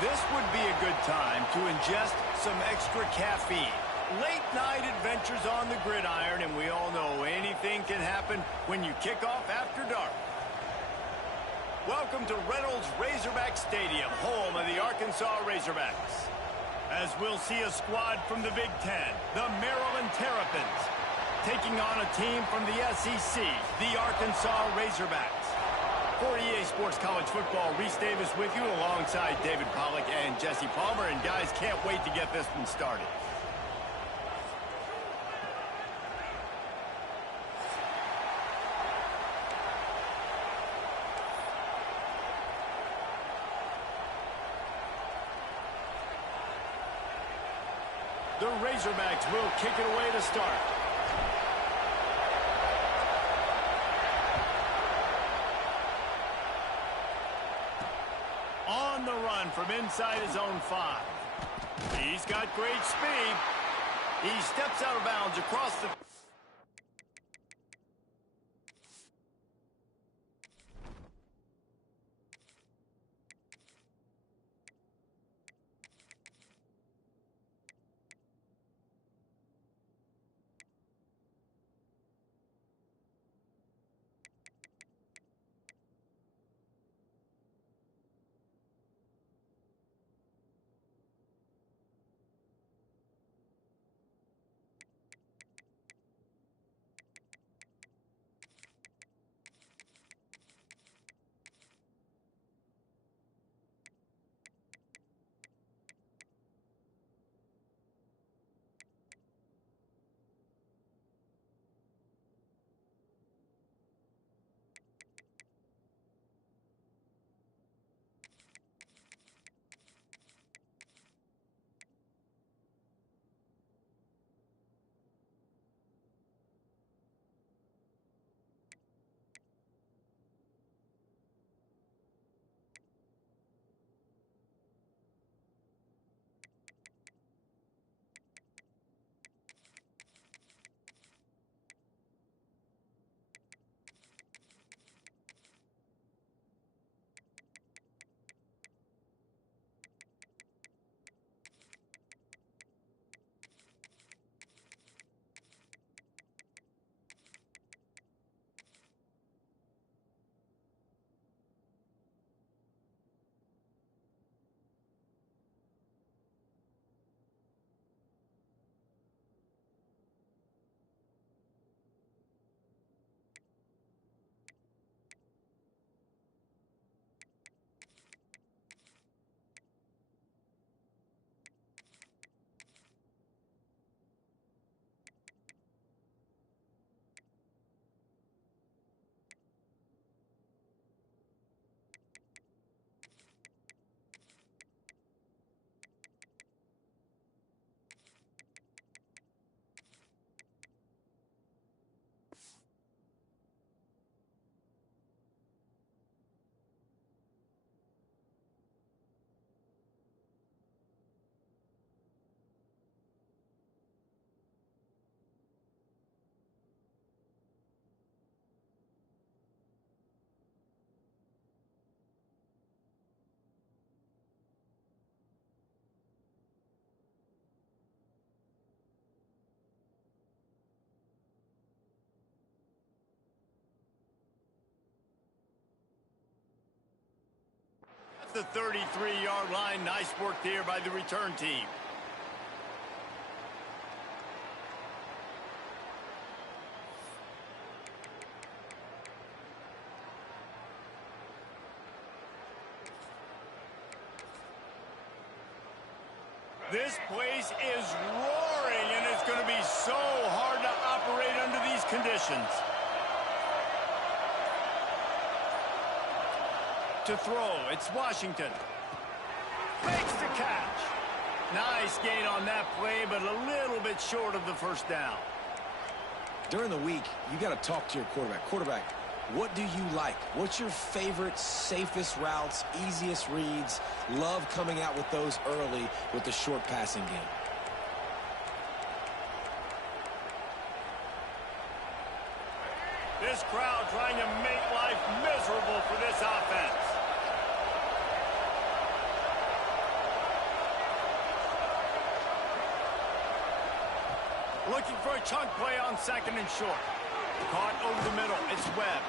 This would be a good time to ingest some extra caffeine. Late night adventures on the gridiron, and we all know anything can happen when you kick off after dark. Welcome to Reynolds Razorback Stadium, home of the Arkansas Razorbacks. As we'll see a squad from the Big Ten, the Maryland Terrapins, taking on a team from the SEC, the Arkansas Razorbacks. For EA Sports College Football, Reese Davis with you alongside David Pollack and Jesse Palmer. And guys, can't wait to get this one started. The Razorbacks will kick it away to start. On the run from inside his own 5. He's got great speed. He steps out of bounds across the... The 33-yard line. Nice work there by the return team. This place is roaring, and it's going to be so hard to operate under these conditions. To throw, it's Washington. Makes the catch. Nice gain on that play, but a little bit short of the first down. During the week, you got to talk to your quarterback. Quarterback, what do you like? What's your favorite, safest routes, easiest reads? Love coming out with those early with the short passing game. This crowd trying to make life miserable for this offense. Looking for a chunk play on second and short. Caught over the middle. It's Webb.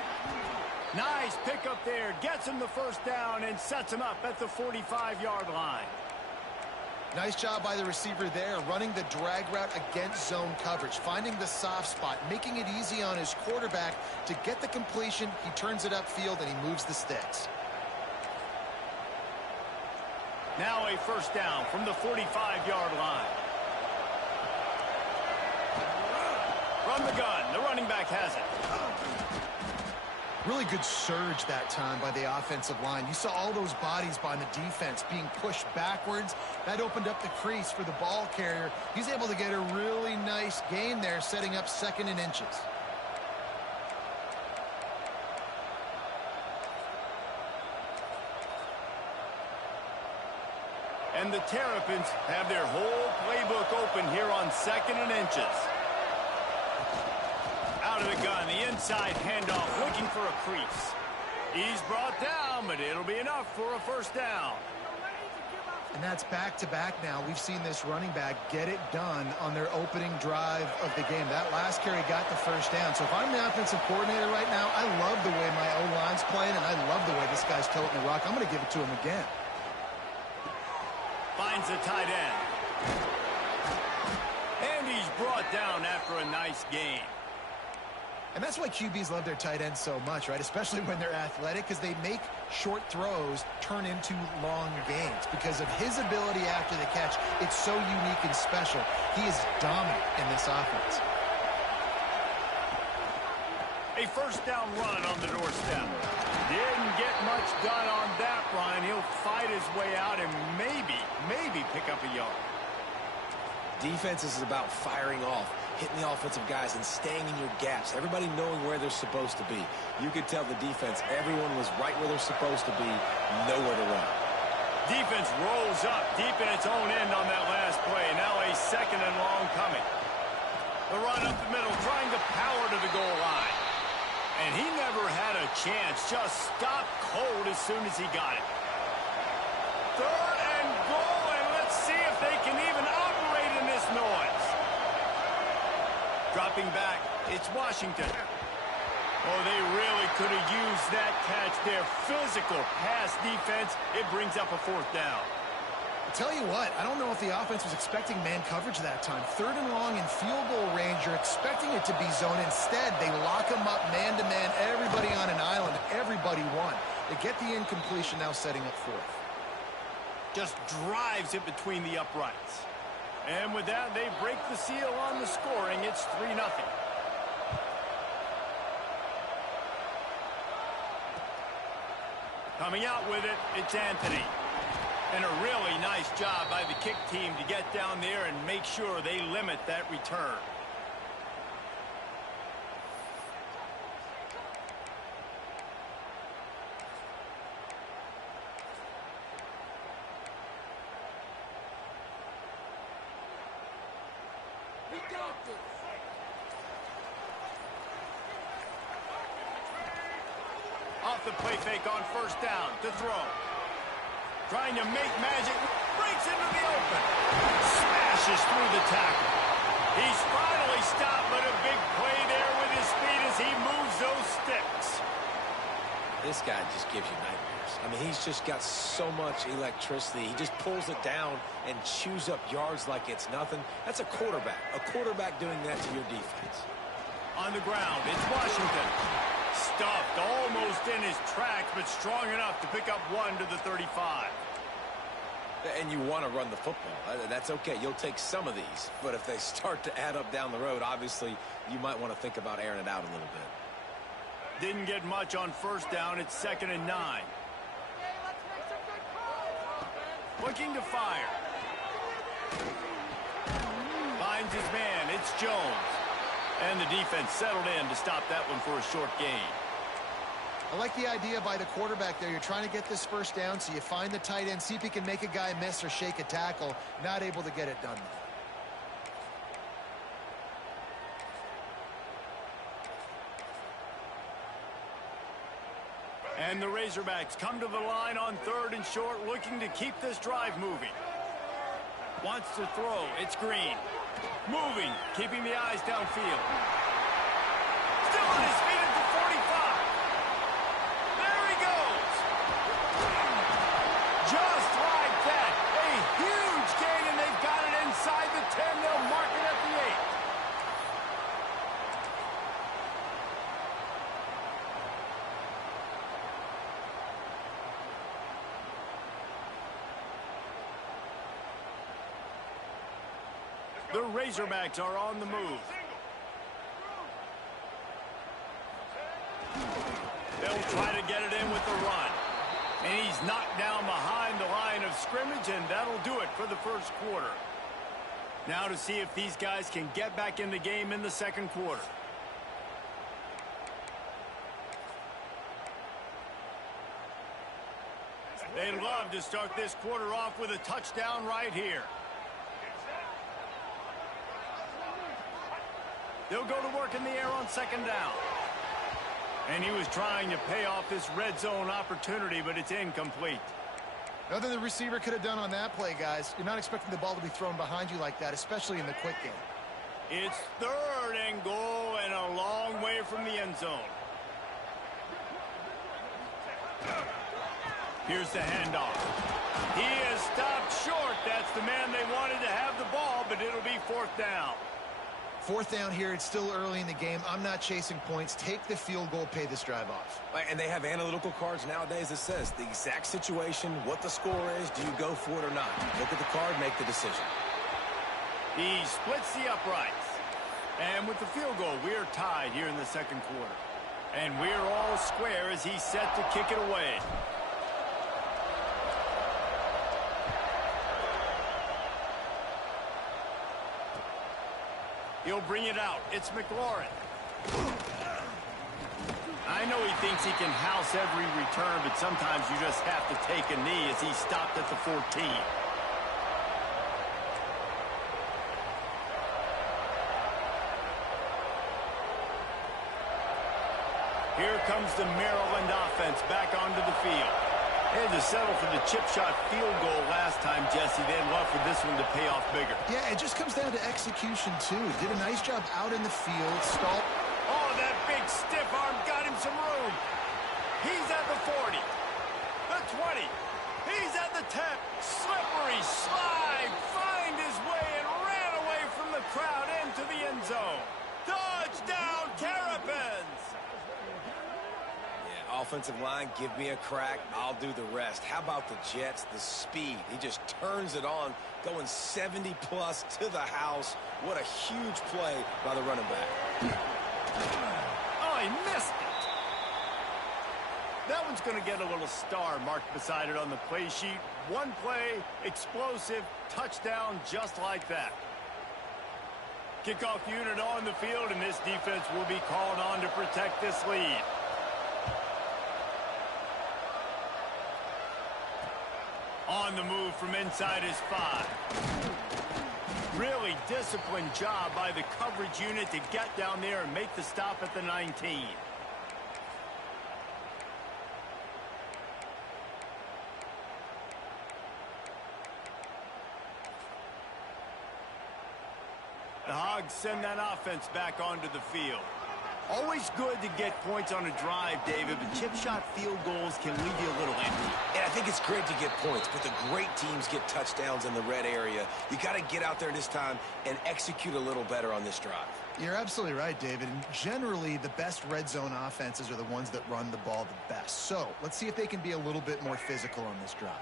Nice pickup there. Gets him the first down and sets him up at the 45-yard line. Nice job by the receiver there, running the drag route against zone coverage, finding the soft spot, making it easy on his quarterback to get the completion. He turns it upfield and he moves the sticks. Now a first down from the 45-yard line. From the gun, the running back has it. Really good surge that time by the offensive line. You saw all those bodies by the defense being pushed backwards. That opened up the crease for the ball carrier. He's able to get a really nice gain there, setting up second and inches. And the Terrapins have their whole playbook open here on second and inches. Out of the gun, the inside handoff, looking for a crease. He's brought down, but it'll be enough for a first down. And that's back-to-back now. We've seen this running back get it done on their opening drive of the game. That last carry got the first down. So if I'm the offensive coordinator right now, I love the way my O-line's playing, and I love the way this guy's toting the rock. I'm going to give it to him again. Finds the tight end. And he's brought down after a nice gain. And that's why QBs love their tight ends so much, right? Especially when they're athletic, because they make short throws turn into long gains. Because of his ability after the catch, it's so unique and special. He is dominant in this offense. A first down run on the doorstep. Didn't get much done on that run. He'll fight his way out and maybe pick up a yard. Defense is about firing off, hitting the offensive guys and staying in your gaps. Everybody knowing where they're supposed to be. You could tell the defense, everyone was right where they're supposed to be, nowhere to run. Defense rolls up deep in its own end on that last play. Now a second and long coming. The run up the middle, trying to power to the goal line. And he never had a chance, just stopped cold as soon as he got it. Third and goal, and let's see if they can even operate in this noise. Dropping back, it's Washington. Oh, they really could have used that catch there. Physical pass defense. It brings up a fourth down. I'll tell you what, I don't know if the offense was expecting man coverage that time. Third and long in field goal range, you're expecting it to be zone. Instead, they lock them up man-to-man, everybody on an island, everybody won. They get the incompletion, now setting up fourth. Just drives it between the uprights. And with that, they break the seal on the scoring. It's 3-0. Coming out with it, it's Anthony. And a really nice job by the kick team to get down there and make sure they limit that return. Off the play fake on first down to throw. Trying to make magic. Breaks into the open. Smashes through the tackle. He's finally stopped, but a big play there with his speed as he moves those sticks. This guy just gives you nightmares. I mean, he's just got so much electricity. He just pulls it down and chews up yards like it's nothing. That's a quarterback. A quarterback doing that to your defense. On the ground, it's Washington. Stuffed almost in his tracks, but strong enough to pick up one to the 35. And you want to run the football. That's okay. You'll take some of these. But if they start to add up down the road, obviously, you might want to think about airing it out a little bit. Didn't get much on first down. It's 2nd and 9. Looking to fire. Finds his man. It's Jones. And the defense settled in to stop that one for a short gain. I like the idea by the quarterback there. You're trying to get this first down, so you find the tight end, see if he can make a guy miss or shake a tackle. Not able to get it done. And the Razorbacks come to the line on 3rd and short, looking to keep this drive moving. Wants to throw. It's Green. Moving, keeping the eyes downfield. Still on his feet at the 45. There he goes. Just like that. A huge gain, and they've got it inside the 10. They'll mark it at the 8. The Razorbacks are on the move. They'll try to get it in with the run. And he's knocked down behind the line of scrimmage, and that'll do it for the first quarter. Now to see if these guys can get back in the game in the second quarter. They'd love to start this quarter off with a touchdown right here. They'll go to work in the air on second down. And he was trying to pay off this red zone opportunity, but it's incomplete. Nothing the receiver could have done on that play, guys. You're not expecting the ball to be thrown behind you like that, especially in the quick game. It's third and goal and a long way from the end zone. Here's the handoff. He is stopped short. That's the man they wanted to have the ball, but it'll be fourth down. Fourth down here. It's still early in the game. I'm not chasing points. Take the field goal, pay this drive off. And they have analytical cards nowadays that says the exact situation, what the score is, do you go for it or not? Look at the card, make the decision. He splits the uprights. And with the field goal, we're tied here in the second quarter. And we're all square as he's set to kick it away. He'll bring it out. It's McLaurin. I know he thinks he can house every return, but sometimes you just have to take a knee as he stopped at the 14. Here comes the Maryland offense back onto the field. They had to settle for the chip shot field goal last time, Jesse. They'd love for this one to pay off bigger. Yeah, it just comes down to execution, too. Did a nice job out in the field. Stalled. Oh, that big stiff arm got him some room. He's at the 40. The 20. He's at the 10. Slippery slide. Find his way and ran away from the crowd into the end zone. Touchdown, Terrapins! Offensive line, give me a crack. I'll do the rest. How about the Jets? The speed. He just turns it on, going 70-plus to the house. What a huge play by the running back. Oh, he missed it. That one's going to get a little star marked beside it on the play sheet. One play, explosive, touchdown just like that. Kickoff unit on the field, and this defense will be called on to protect this lead. On the move from inside his 5. Really disciplined job by the coverage unit to get down there and make the stop at the 19. The Hogs send that offense back onto the field. Always good to get points on a drive, David, but chip shot field goals can leave you a little empty. And I think it's great to get points, but the great teams get touchdowns in the red area. You got to get out there this time and execute a little better on this drive. You're absolutely right, David. And generally, the best red zone offenses are the ones that run the ball the best. So let's see if they can be a little bit more physical on this drive.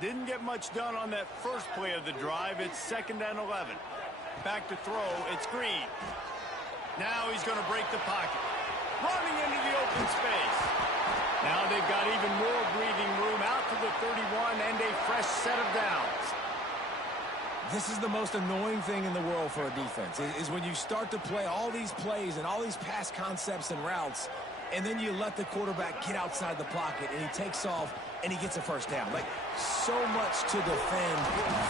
Didn't get much done on that first play of the drive. It's 2nd and 11. Back to throw. It's Green. Now he's going to break the pocket. Running into the open space. Now they've got even more breathing room out to the 31 and a fresh set of downs. This is the most annoying thing in the world for a defense, is when you start to play all these plays and all these pass concepts and routes, and then you let the quarterback get outside the pocket, and he takes off, and he gets a first down. Like, so much to defend.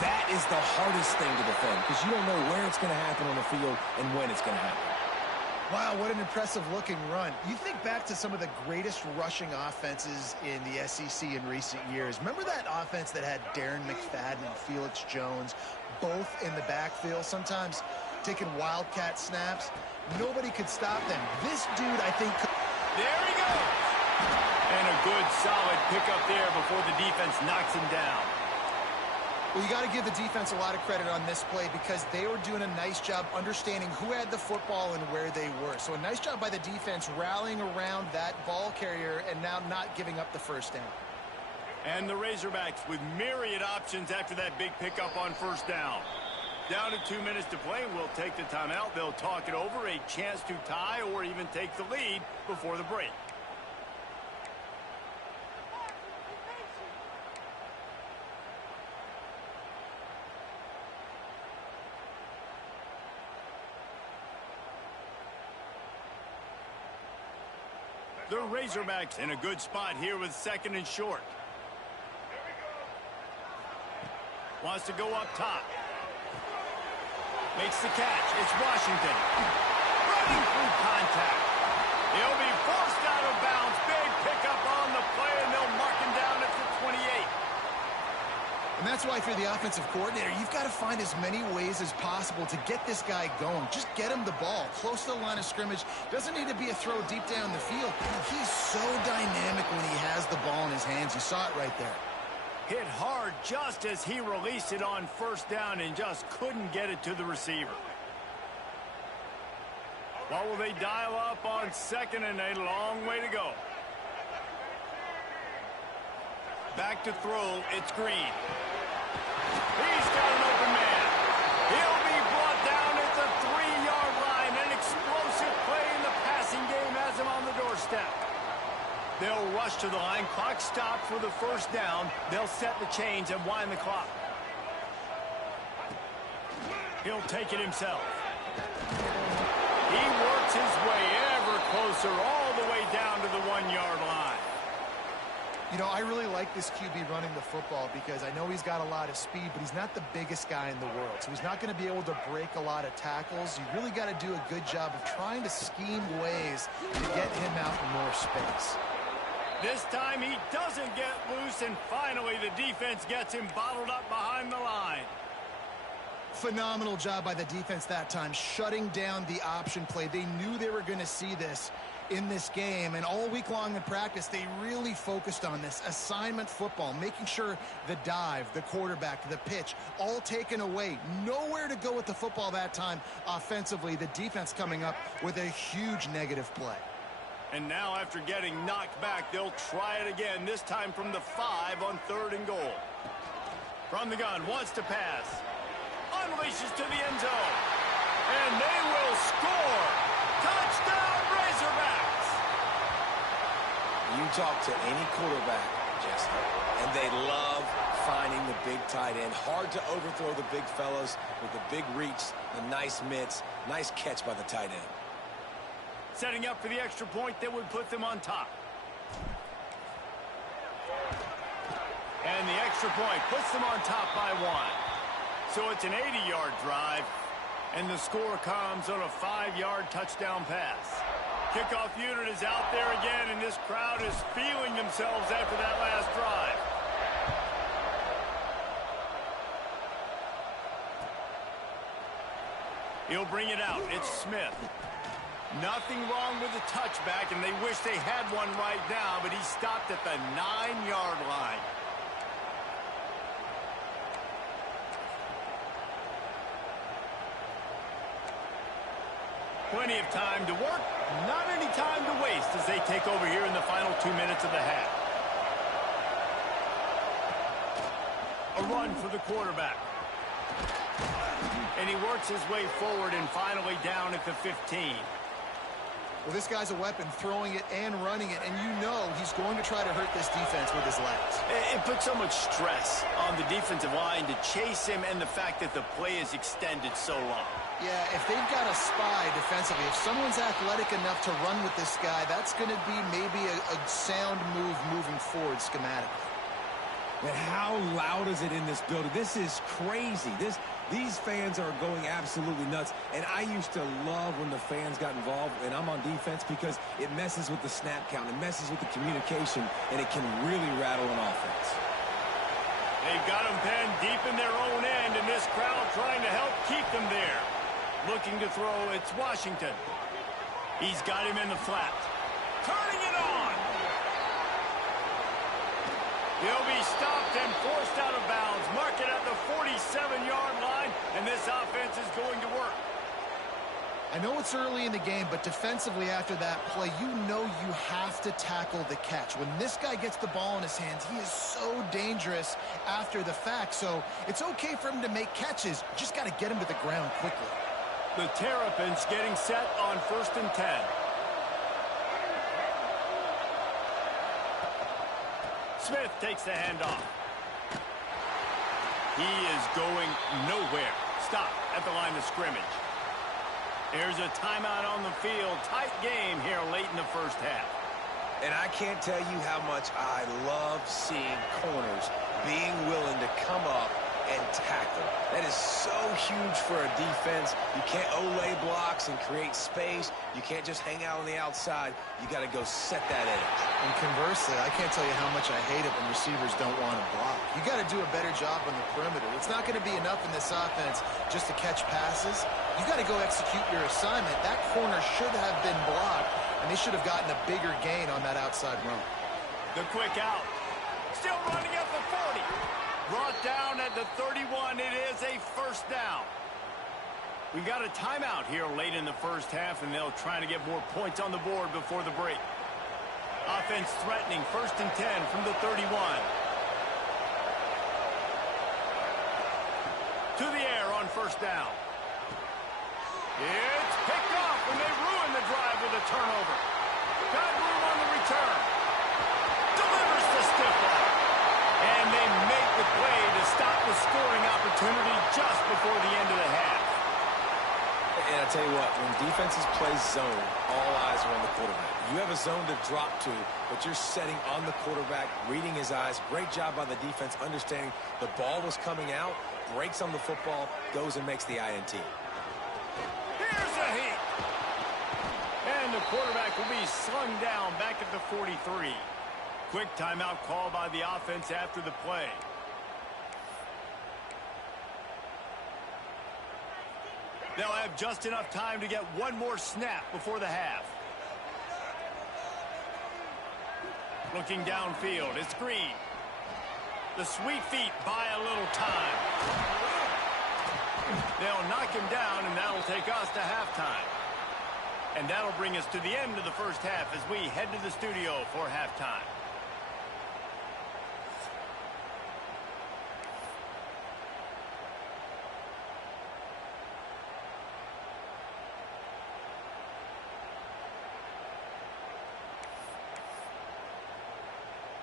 That is the hardest thing to defend, because you don't know where it's going to happen on the field and when it's going to happen. Wow, what an impressive-looking run. You think back to some of the greatest rushing offenses in the SEC in recent years. Remember that offense that had Darren McFadden and Felix Jones both in the backfield, sometimes taking wildcat snaps? Nobody could stop them. This dude, I think... There he goes! And a good, solid pickup there before the defense knocks him down. Well, you got to give the defense a lot of credit on this play because they were doing a nice job understanding who had the football and where they were. So a nice job by the defense rallying around that ball carrier and now not giving up the first down. And the Razorbacks with myriad options after that big pickup on first down. Down to 2 minutes to play, we'll take the timeout. They'll talk it over, a chance to tie or even take the lead before the break. The Razorbacks in a good spot here with 2nd and short. Wants to go up top. Makes the catch. It's Washington. Running through contact. He'll be forced out of bounds. Big pickup on the play, and they'll mark him down at the 28. And that's why, if you're the offensive coordinator, you've got to find as many ways as possible to get this guy going. Just get him the ball close to the line of scrimmage. Doesn't need to be a throw deep down the field. He's so dynamic when he has the ball in his hands. You saw it right there. Hit hard just as he released it on first down and just couldn't get it to the receiver. What will they dial up on 2nd and a long way to go? Back to throw, it's Green. He's got an open man. He'll be brought down at the 3-yard line. An explosive play in the passing game has him on the doorstep. They'll rush to the line. Clock stopped for the first down. They'll set the chains and wind the clock. He'll take it himself. He works his way ever closer all the way down to the 1-yard line. You know, I really like this QB running the football because I know he's got a lot of speed, but he's not the biggest guy in the world. So he's not going to be able to break a lot of tackles. You really got to do a good job of trying to scheme ways to get him out in more space. This time he doesn't get loose, and finally the defense gets him bottled up behind the line. Phenomenal job by the defense that time, shutting down the option play. They knew they were going to see this in this game, and all week long in practice they really focused on this assignment football, making sure the dive, the quarterback, the pitch, all taken away. Nowhere to go with the football that time offensively. The defense coming up with a huge negative play. And now after getting knocked back, they'll try it again, this time from the 5 on 3rd and goal. From the gun, wants to pass. Unleashes to the end zone. And they will score. Touchdown, Razorbacks! You talk to any quarterback, Jesse, and they love finding the big tight end. Hard to overthrow the big fellas with the big reach, the nice mitts, nice catch by the tight end. Setting up for the extra point that would put them on top. And the extra point puts them on top by 1. So it's an 80-yard drive, and the score comes on a 5-yard touchdown pass. Kickoff unit is out there again, and this crowd is feeling themselves after that last drive. He'll bring it out. It's Smith. Nothing wrong with the touchback, and they wish they had one right now, but he stopped at the 9-yard line. Plenty of time to work, not any time to waste as they take over here in the final 2 minutes of the half. A run for the quarterback. And he works his way forward and finally down at the 15. Well, this guy's a weapon, throwing it and running it, and you know he's going to try to hurt this defense with his legs. It puts so much stress on the defensive line to chase him, and the fact that the play is extended so long. Yeah, if they've got a spy defensively, if someone's athletic enough to run with this guy, that's going to be maybe a sound move moving forward schematically. But how loud is it in this building? This is crazy. These fans are going absolutely nuts, and I used to love when the fans got involved, and I'm on defense because it messes with the snap count, it messes with the communication, and it can really rattle an offense. They've got them pinned deep in their own end, and this crowd trying to help keep them there. Looking to throw, it's Washington. He's got him in the flat. Turning it on. He'll be stopped and forced out of bounds. Mark it at the 47-yard line, and this offense is going to work. I know it's early in the game, but defensively after that play, you know you have to tackle the catch. When this guy gets the ball in his hands, he is so dangerous after the fact. So it's okay for him to make catches. You just got to get him to the ground quickly. The Terrapins getting set on 1st and 10. Smith takes the handoff. He is going nowhere. Stop at the line of scrimmage. There's a timeout on the field. Tight game here late in the first half. And I can't tell you how much I love seeing corners being willing to come up and tackle. That is so huge for a defense. You can't olay blocks and create space. You can't just hang out on the outside. You got to go set that edge. And conversely, I can't tell you how much I hate it when receivers don't want to block. You got to do a better job on the perimeter. It's not going to be enough in this offense just to catch passes. You got to go execute your assignment. That corner should have been blocked, and they should have gotten a bigger gain on that outside run. The quick out. Still running at the 40. Brought down at the 31. It is a first down. We got a timeout here late in the first half, and they'll try to get more points on the board before the break. Offense threatening 1st and 10 from the 31. To the air on 1st down. It's picked off, and they ruin the drive with a turnover. Got room on the return. Delivers the stiff one. And they make the play to stop the scoring opportunity just before the end of the half. And I tell you what, when defenses play zone, all eyes are on the quarterback. You have a zone to drop to, but you're setting on the quarterback, reading his eyes. Great job by the defense, understanding the ball was coming out, breaks on the football, goes and makes the INT. Here's a hit. And the quarterback will be slung down back at the 43. Quick timeout call by the offense after the play. They'll have just enough time to get one more snap before the half. Looking downfield, it's Green. The sweet feet buy a little time. They'll knock him down, and that'll take us to halftime. And that'll bring us to the end of the first half as we head to the studio for halftime.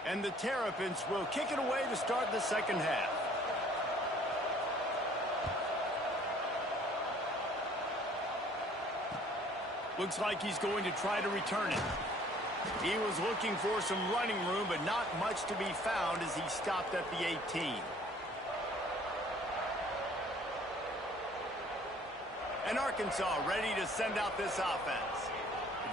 And the Terrapins will kick it away to start the second half. Looks like he's going to try to return it. He was looking for some running room, but not much to be found as he stopped at the 18. And Arkansas ready to send out this offense.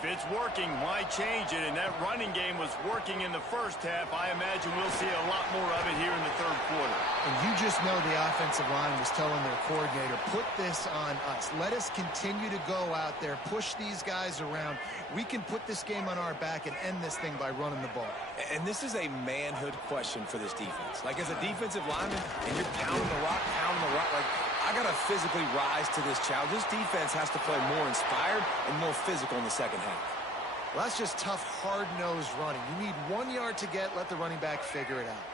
If it's working, why change it? And that running game was working in the first half. I imagine we'll see a lot more of it here in the third quarter. And you just know the offensive line was telling their coordinator, put this on us. Let us continue to go out there, push these guys around. We can put this game on our back and end this thing by running the ball. And this is a manhood question for this defense. Like, as a defensive lineman, and you're pounding the rock, like, I got to physically rise to this challenge. This defense has to play more inspired and more physical in the second half. Well, that's just tough, hard-nosed running. You need 1 yard to get, let the running back figure it out.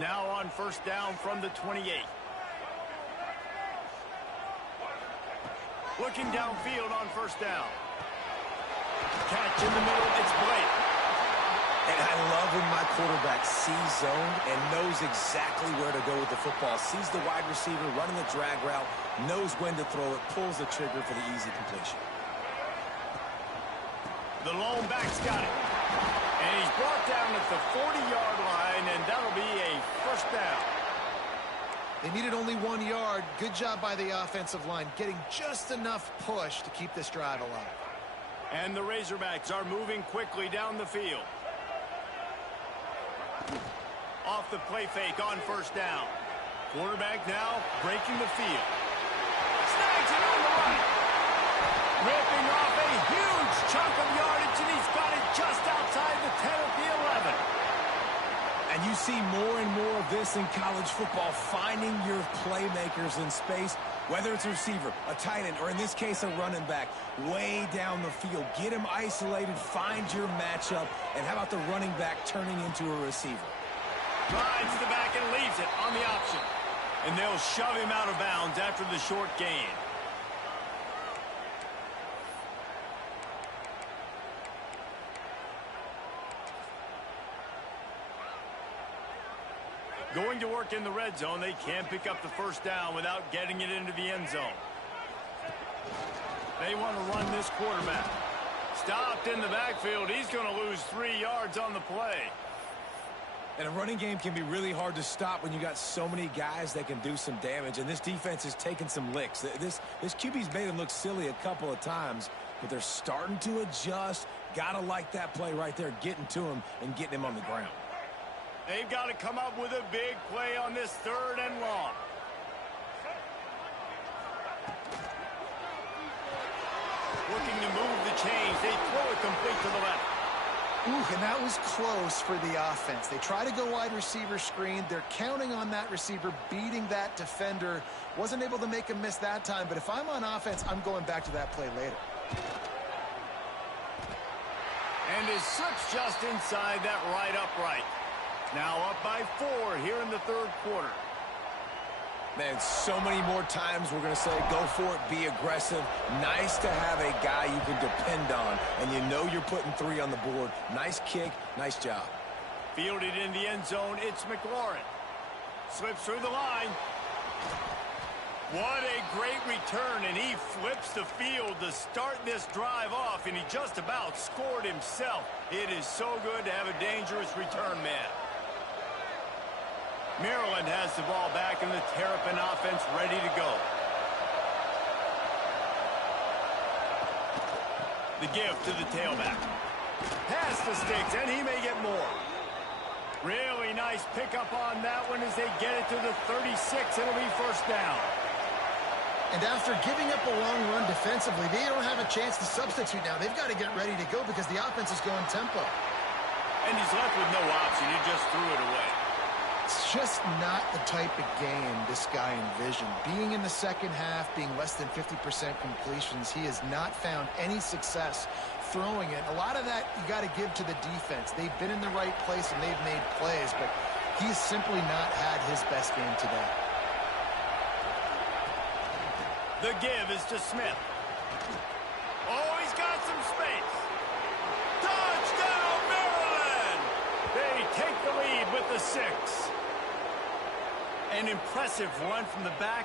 Now on first down from the 28. Looking downfield on first down. Catch in the middle, it's Blake. And I love when my quarterback sees zone and knows exactly where to go with the football. Sees the wide receiver running the drag route, knows when to throw it, pulls the trigger for the easy completion. The lone back's got it. And he's brought down at the 40-yard line, and that'll be a first down. They needed only 1 yard. Good job by the offensive line, getting just enough push to keep this drive alive. And the Razorbacks are moving quickly down the field. Off the play fake on first down. Quarterback now breaking the field. Snags it on the right. Ripping off a huge chunk of yardage, and he's got it just outside the 10 of the 11. And you see more and more of this in college football, finding your playmakers in space, whether it's a receiver, a tight end, or in this case, a running back, way down the field. Get him isolated, find your matchup, and how about the running back turning into a receiver? Drives the back and leaves it on the option. And they'll shove him out of bounds after the short gain. Going to work in the red zone, they can't pick up the first down without getting it into the end zone. They want to run this quarterback. Stopped in the backfield. He's going to lose 3 yards on the play. And a running game can be really hard to stop when you got so many guys that can do some damage. And this defense is taking some licks. This QB's made them look silly a couple of times, but they're starting to adjust. Gotta like that play right there, getting to him and getting him on the ground. They've got to come up with a big play on this 3rd and long. Looking to move the chains. They throw it complete to the left. Ooh, and that was close for the offense. They try to go wide receiver screen. They're counting on that receiver beating that defender. Wasn't able to make him miss that time, but if I'm on offense, I'm going back to that play later. And is slips just inside that right upright. Now up by 4 here in the 3rd quarter. Man, so many more times we're going to say go for it, be aggressive. Nice to have a guy you can depend on, and you know you're putting 3 on the board. Nice kick, nice job. Fielded in the end zone, it's McLaurin. Slips through the line. What a great return, and he flips the field to start this drive off, and he just about scored himself. It is so good to have a dangerous return man. Maryland has the ball back in the Terrapin offense ready to go. The give to the tailback. Pass the sticks, and he may get more. Really nice pickup on that one as they get it to the 36. It'll be first down. And after giving up a long run defensively, they don't have a chance to substitute now. They've got to get ready to go because the offense is going tempo. And he's left with no option. He just threw it away. It's just not the type of game this guy envisioned. Being in the second half, being less than 50% completions, he has not found any success throwing it. A lot of that you got to give to the defense. They've been in the right place and they've made plays, but he's simply not had his best game today. The give is to Smith. Oh, he's got some space. Touchdown, Maryland! They take the lead with the 6. An impressive run from the back.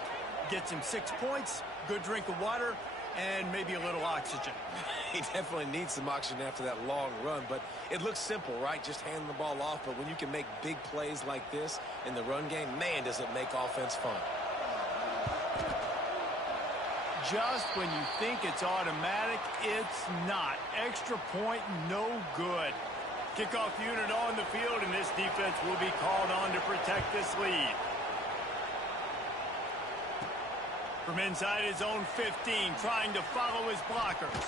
Gets him 6 points, good drink of water, and maybe a little oxygen. He definitely needs some oxygen after that long run, but it looks simple, right? Just handing the ball off, but when you can make big plays like this in the run game, man, does it make offense fun. Just when you think it's automatic, it's not. Extra point, no good. Kickoff unit on the field, and this defense will be called on to protect this lead. From inside his own 15, trying to follow his blockers.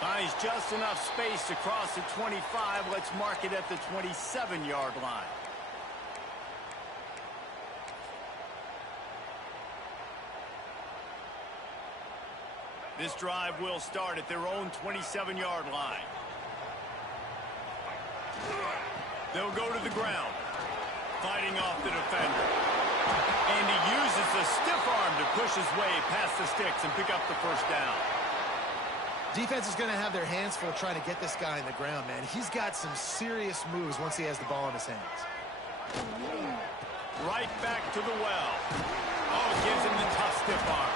Finds just enough space to cross the 25. Let's mark it at the 27-yard line. This drive will start at their own 27-yard line. They'll go to the ground, fighting off the defender. And he uses the stiff arm to push his way past the sticks and pick up the first down. Defense is going to have their hands full trying to get this guy in the ground, man. He's got some serious moves once he has the ball in his hands. Right back to the well. Oh, gives him the tough stiff arm.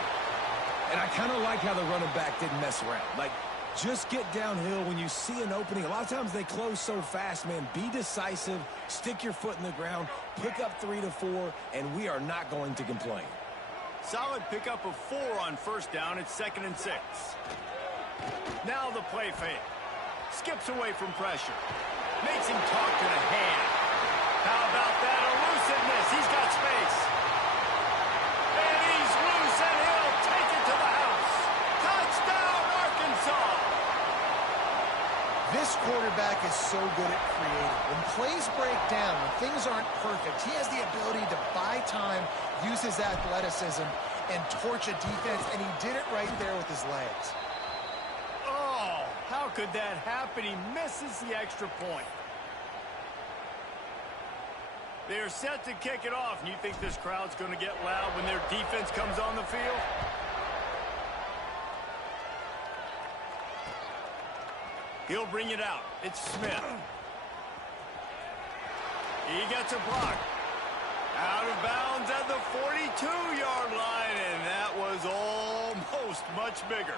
And I kind of like how the running back didn't mess around. Like, Just get downhill when you see an opening. A lot of times they close so fast, man. Be decisive, stick your foot in the ground, pick up 3 to 4, and we are not going to complain. Solid pickup of 4 on first down. It's 2nd and 6. Now the play fake. Skips away from pressure. Makes him talk to the hand. How about that elusiveness? He's got space. And he's loose, and he'll take it to the house. Touchdown, Arkansas! This quarterback is so good at creating. When plays break down, when things aren't perfect, he has the ability to buy time, use his athleticism, and torch a defense, and he did it right there with his legs. Oh, how could that happen? He misses the extra point. They're set to kick it off, and you think this crowd's going to get loud when their defense comes on the field? He'll bring it out. It's Smith. He gets a block. Out of bounds at the 42-yard line, and that was almost much bigger.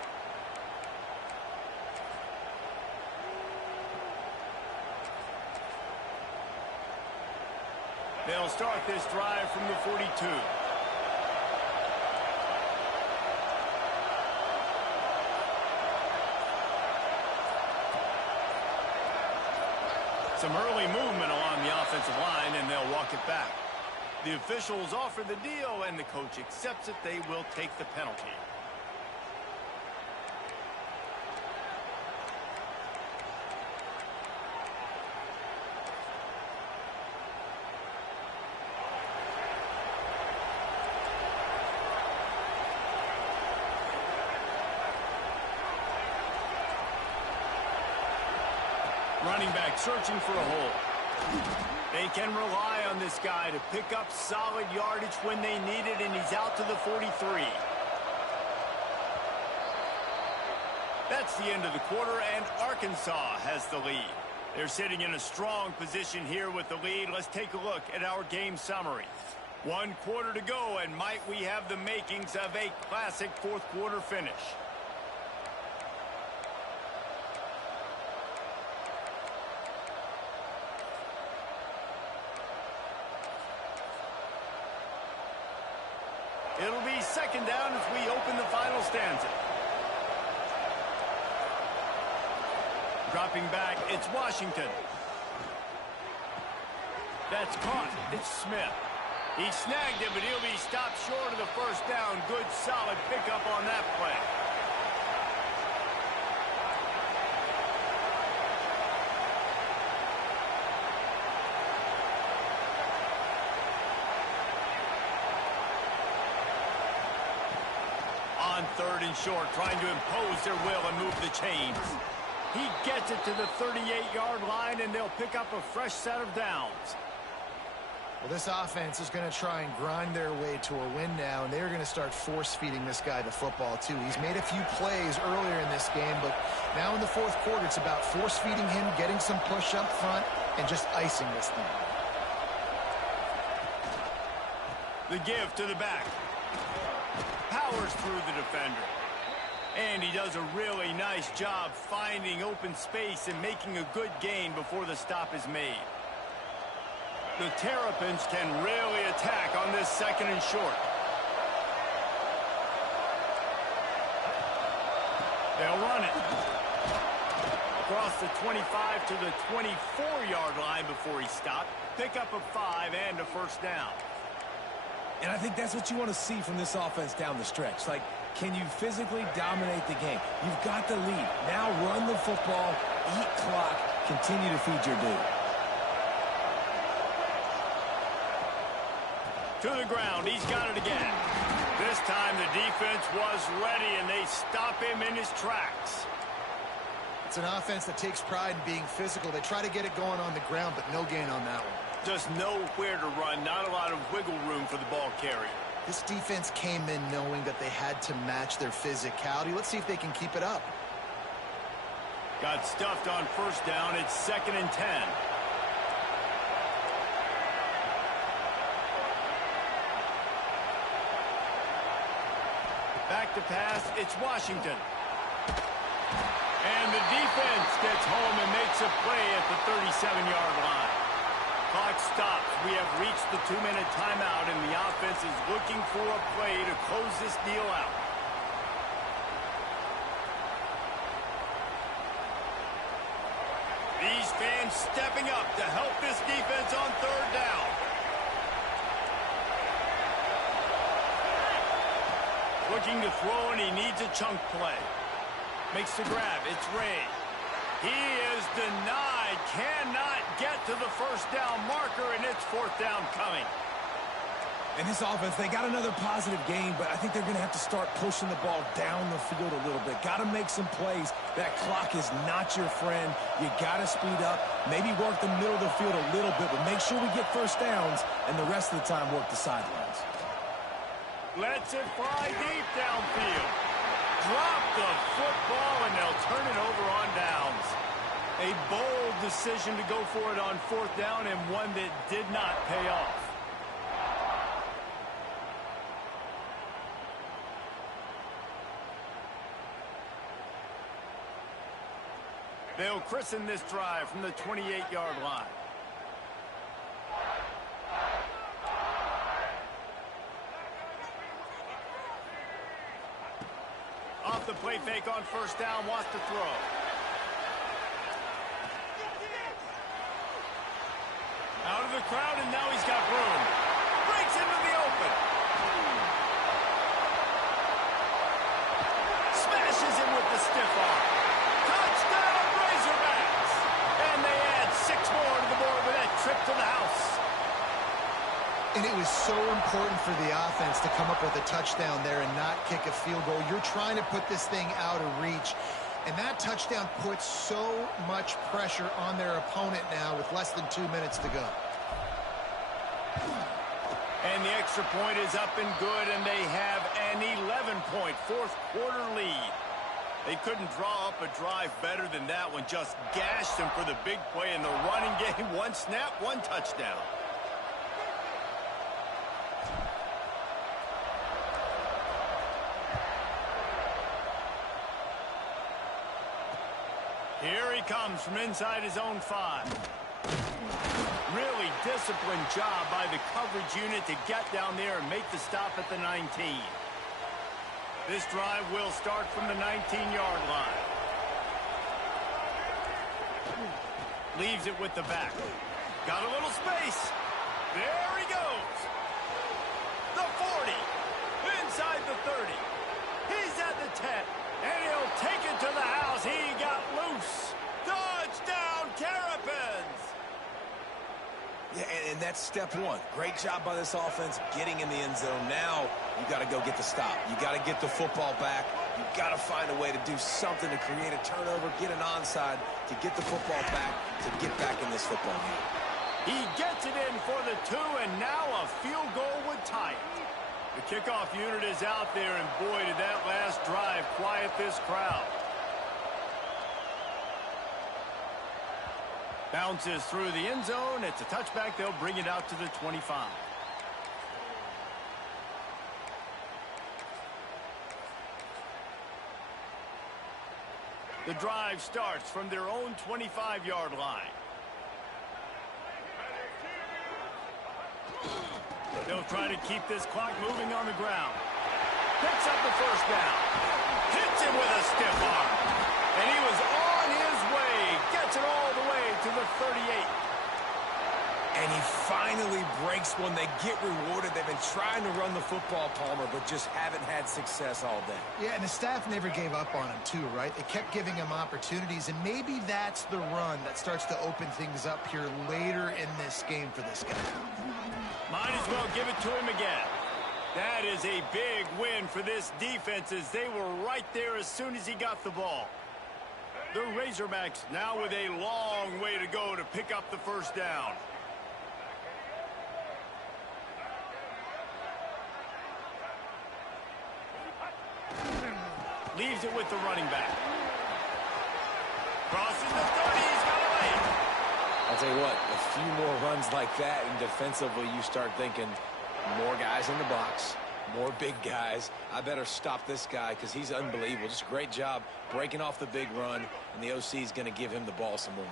They'll start this drive from the 42. Some early movement along the offensive line, and they'll walk it back. The officials offer the deal, and the coach accepts it. They will take the penalty. Running back searching for a hole. They can rely on this guy to pick up solid yardage when they need it, and he's out to the 43. That's the end of the quarter, and Arkansas has the lead. They're sitting in a strong position here with the lead. Let's take a look at our game summary. 1 quarter to go, and might we have the makings of a classic fourth quarter finish. It'll be 2nd down as we open the final stanza. Dropping back, it's Washington. That's caught. It's Smith. He snagged it, but he'll be stopped short of the first down. Good, solid pickup on that play. On 3rd and short, trying to impose their will and move the chains. He gets it to the 38-yard line, and they'll pick up a fresh set of downs. Well, this offense is going to try and grind their way to a win now, and they're going to start force-feeding this guy the football, too. He's made a few plays earlier in this game, but now in the 4th quarter, it's about force-feeding him, getting some push up front, and just icing this thing. The give to the back. Powers through the defender. And he does a really nice job finding open space and making a good gain before the stop is made. The Terrapins can really attack on this 2nd and short. They'll run it. Across the 25 to the 24-yard line before he stopped. Pick up a 5 and a first down. And I think that's what you want to see from this offense down the stretch. Like, can you physically dominate the game? You've got the lead. Now run the football, eat clock, continue to feed your dude. To the ground, he's got it again. This time the defense was ready, and they stop him in his tracks. It's an offense that takes pride in being physical. They try to get it going on the ground, but no gain on that one. Just nowhere to run, not a lot of wiggle room for the ball carrier. This defense came in knowing that they had to match their physicality. Let's see if they can keep it up. Got stuffed on first down. It's 2nd and 10. Back to pass. It's Washington. gets home and makes a play at the 37-yard line. Clock stops. We have reached the 2-minute timeout, and the offense is looking for a play to close this deal out. These fans stepping up to help this defense on third down. Looking to throw, and he needs a chunk play. Makes the grab. It's Ray. He is denied. Cannot get to the first down marker, and it's fourth down coming. In this offense, they got another positive game, but I think they're going to have to start pushing the ball down the field a little bit. Got to make some plays. That clock is not your friend. You got to speed up, maybe work the middle of the field a little bit, but make sure we get first downs, and the rest of the time work the sidelines. Lets it fly deep downfield. Drop the football, and they'll turn it over on downs. A bold decision to go for it on fourth down, and one that did not pay off. They'll christen this drive from the 28-yard line. Off the play fake on first down, wants to throw. Out of the crowd, and now he's got room. Breaks into the open. Smashes him with the stiff arm. Touchdown, Razorbacks! And they add 6 more to the board with that trip to the house. And it was so important for the offense to come up with a touchdown there and not kick a field goal. You're trying to put this thing out of reach. And that touchdown puts so much pressure on their opponent now with less than 2 minutes to go. And the extra point is up and good, and they have an 11-point fourth-quarter lead. They couldn't draw up a drive better than that one. Just gashed them for the big play in the running game. 1 snap, 1 touchdown. Here he comes from inside his own 5. Really disciplined job by the coverage unit to get down there and make the stop at the 19. This drive will start from the 19-yard line. Leaves it with the back. Got a little space. There he goes. The 40. Inside the 30. He's at the 10. And he'll take it to the house. He got loose. Touchdown, Terrapins! Yeah, and that's step one. Great job by this offense getting in the end zone. Now you got to go get the stop. You got to get the football back. You got to find a way to do something to create a turnover, get an onside, to get the football back, to get back in this football game. He gets it in for the 2, and now a field goal would tie it. The kickoff unit is out there, and boy, did that last drive quiet this crowd. Bounces through the end zone. It's a touchback. They'll bring it out to the 25. The drive starts from their own 25-yard line. They'll try to keep this clock moving on the ground. Picks up the first down. Hits him with a stiff arm. And he was on his way. Gets it all the way to the 38. And he finally breaks one. They get rewarded. They've been trying to run the football, Palmer, but just haven't had success all day. Yeah, and the staff never gave up on him, too, right? They kept giving him opportunities, and maybe that's the run that starts to open things up here later in this game for this guy. Might as well give it to him again. That is a big win for this defense, as they were right there as soon as he got the ball. The Razorbacks now with a long way to go to pick up the first down. Leaves it with the running back. Crosses the 30. He's got a lane. I'll tell you what, a few more runs like that, and defensively you start thinking more guys in the box, More big guys. I better stop this guy because he's unbelievable. Just a great job breaking off the big run, and the OC is going to give him the ball some more.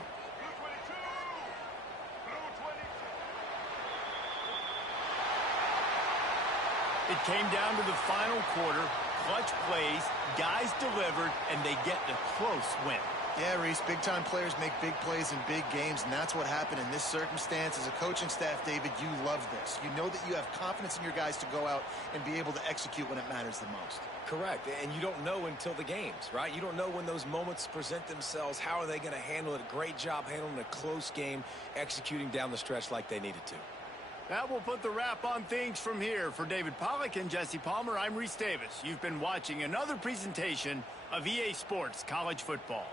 It came down to the final quarter. Clutch plays, guys delivered, and they get a close win. Yeah, Reese, big-time players make big plays in big games, and that's what happened in this circumstance. As a coaching staff, David, you love this. You know that you have confidence in your guys to go out and be able to execute when it matters the most. Correct, and you don't know until the games, right? You don't know when those moments present themselves. How are they going to handle it? Great job handling a close game, executing down the stretch like they needed to. That will put the wrap on things from here. For David Pollack and Jesse Palmer, I'm Reese Davis. You've been watching another presentation of EA Sports College Football.